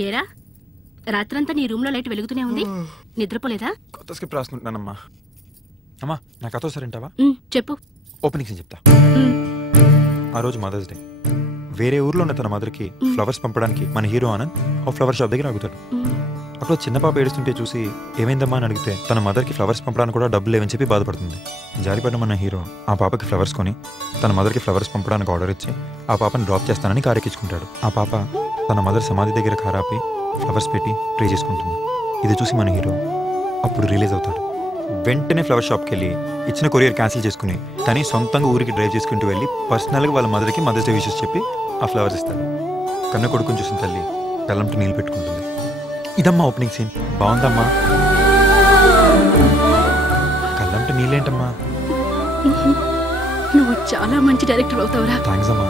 ఏరా రాత్రంతా నీ రూమ్ లో లైట్ వెలుగుతూనే ఉంది, నిద్రపోలేదా? కొత్త స్క్రిప్ట్ రాసుకుంటున్నానమ్మా. అమ్మా నా కథ ఒకసారి వింటావా? చెప్పు. ఓపెనింగ్ సీన్ చెప్తా. ఆ రోజు మదర్స్ డే. వేరే ఊర్లో ఉన్న తన మదర్కి ఫ్లవర్స్ పంపడానికి మన హీరో ఆనంద్ ఆ ఫ్లవర్ షాప్ దగ్గర ఆగుతాడు. అప్పుడు చిన్న పాప ఏడుస్తుంటే చూసి ఏమైందమ్మా అని అడిగితే తన మదర్కి ఫ్లవర్స్ పంపడానికి కూడా డబ్బులు లేవని చెప్పి బాధపడుతుంది. జారిపడిన మన హీరో ఆ పాపకి ఫ్లవర్స్ కొని తన మదర్కి ఫ్లవర్స్ పంపడానికి ఆర్డర్ ఇచ్చి ఆ పాపని డ్రాప్ చేస్తానని కారెక్కించుకుంటాడు. ఆ పాప తన మదర్ సమాధి దగ్గర కారాపి ఫ్లవర్స్ పెట్టి ప్రే చేసుకుంటుంది. ఇది చూసి మన హీరో అప్పుడు రిలీజ్ అవుతాడు. వెంటనే ఫ్లవర్ షాప్కి వెళ్ళి ఇచ్చిన కొరియర్ క్యాన్సిల్ చేసుకుని తని సొంతంగా ఊరికి డ్రైవ్ చేసుకుంటూ వెళ్ళి పర్సనల్గా వాళ్ళ మదర్కి మదర్స్ డే విషెస్ చెప్పి ఆ ఫ్లవర్స్ ఇస్తాడు. కన్న కొడుకుని చూసిన తల్లి కళ్ళంటూ నీళ్ళు పెట్టుకుంటుంది. ఇదమ్మా ఓపెనింగ్ సీన్. బాగుందమ్మా? కళ్ళంటూ నీళ్ళేంటమ్మా? నువ్వు చాలా మంచి డైరెక్టర్ అవుతావురా. థ్యాంక్స్ అమ్మా.